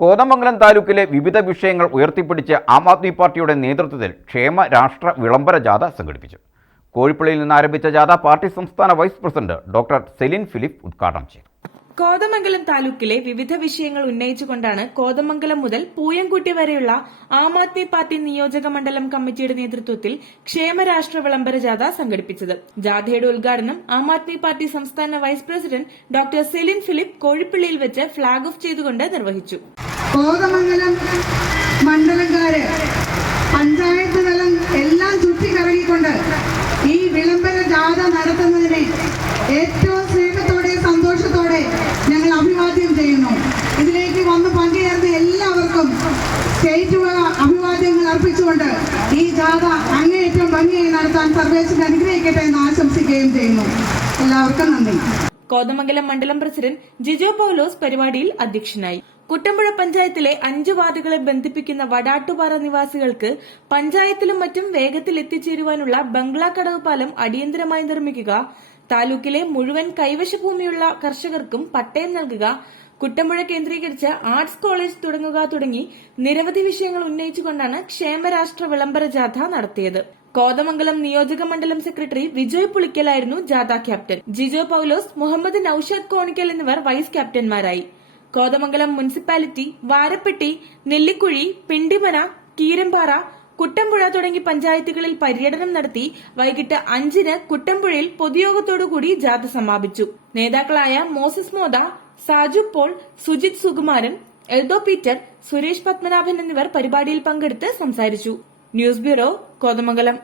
കോതമംഗലം താലൂക്കിലെ വിവിധ വിഷയങ്ങൾ ഉയർത്തിപ്പിടിച്ച് ആം ആദ്മി പാർട്ടിയുടെ നേതൃത്വത്തിൽ ക്ഷേമ രാഷ്ട്ര വിളംബര ജാഥ സംഘടിപ്പിച്ചു. കോഴിപ്പള്ളിയിൽ നിന്ന് ആരംഭിച്ച ജാഥ പാർട്ടി സംസ്ഥാന vice president doctor Celine Philip ഉദ്ഘാടനം ചെയ്തു. കോതമംഗലം താലൂക്കിലെ വിവിധ വിഷയങ്ങൾ ഉന്നയിച്ചുകൊണ്ടാണ് കോതമംഗലം മുതൽ പൂയംകുട്ടി വരെയുള്ള ആം ആദ്മി പാർട്ടി നിയോജക മണ്ഡലം കമ്മിറ്റിയുടെ നേതൃത്വത്തിൽ ക്ഷേമരാഷ്ട്ര വിളംബര ജാഥ സംഘടിപ്പിച്ചത്. ജാഥയുടെ ഉദ്ഘാടനം ആം ആദ്മി പാർട്ടി സംസ്ഥാന vice president doctor Celine Philip കോഴിപ്പള്ളിയിൽ വെച്ച് ഫ്ളാഗ് ഓഫ് ചെയ്തുകൊണ്ട് നിർവഹിച്ചു. കോതമംഗലം മണ്ഡലക്കാര് പഞ്ചായത്ത് തലം എല്ലാം ചുറ്റിക്കറങ്ങിക്കൊണ്ട് ഈ വിളംബര ജാഥ നടത്തുന്നതിനെ ഏറ്റവും സ്നേഹത്തോടെ സന്തോഷത്തോടെ ഞങ്ങൾ അഭിവാദ്യം ചെയ്യുന്നു. ഇതിലേക്ക് വന്ന് പങ്കുചേർന്ന എല്ലാവർക്കും സ്റ്റേറ്റ് അഭിവാദ്യങ്ങൾ അർപ്പിച്ചുകൊണ്ട് ഈ ജാഥ അങ്ങേയറ്റം ഭംഗിയായി നടത്താൻ സർവേശ്വരൻ അനുഗ്രഹിക്കട്ടെ എന്ന് ആശംസിക്കുകയും ചെയ്യുന്നു. എല്ലാവർക്കും നന്ദി. കോതമംഗലം മണ്ഡലം പ്രസിഡന്റ് ജിജോ പൌലോസ് പരിപാടിയിൽ അധ്യക്ഷനായി. കുട്ടമ്പുഴ പഞ്ചായത്തിലെ 5 വാർഡുകളെ ബന്ധിപ്പിക്കുന്ന വടാട്ടുപാറ നിവാസികൾക്ക് പഞ്ചായത്തിലും മറ്റും വേഗത്തിൽ എത്തിച്ചേരുവാനുള്ള ബംഗ്ലാക്കടവ് പാലം അടിയന്തരമായി നിർമ്മിക്കുക, താലൂക്കിലെ മുഴുവൻ കൈവശഭൂമിയുള്ള കർഷകർക്കും പട്ടയം നൽകുക, കുട്ടമ്പുഴ കേന്ദ്രീകരിച്ച് ആർട്സ് കോളേജ് തുടങ്ങുക തുടങ്ങി നിരവധി വിഷയങ്ങൾ ഉന്നയിച്ചുകൊണ്ടാണ് ക്ഷേമരാഷ്ട്ര വിളംബര ജാഥ നടത്തിയത്. കോതമംഗലം നിയോജക മണ്ഡലം സെക്രട്ടറി വിജയ് പുളിക്കലായിരുന്നു ജാഥ ക്യാപ്റ്റൻ. ജിജോ പൌലോസ്, മുഹമ്മദ് നൌഷാദ് കോണിക്കൽ എന്നിവർ വൈസ് ക്യാപ്റ്റന്മാരായി. കോതമംഗലം മുനിസിപ്പാലിറ്റി, വാരപ്പെട്ടി, നെല്ലിക്കുഴി, പിണ്ടിമന, കീരമ്പാറ, കുട്ടമ്പുഴ തുടങ്ങി പഞ്ചായത്തുകളിൽ പര്യടനം നടത്തി വൈകിട്ട് 5-ന് കുട്ടമ്പുഴയിൽ പൊതുയോഗത്തോടുകൂടി ജാഥ സമാപിച്ചു. നേതാക്കളായ മോസസ് മോദ, സാജു പോൾ, സുജിത് സുകുമാരൻ, എൽദോ പീറ്റർ, സുരേഷ് പത്മനാഭൻ എന്നിവർ പരിപാടിയിൽ പങ്കെടുത്ത് സംസാരിച്ചു. News bureau, Kothamangalam.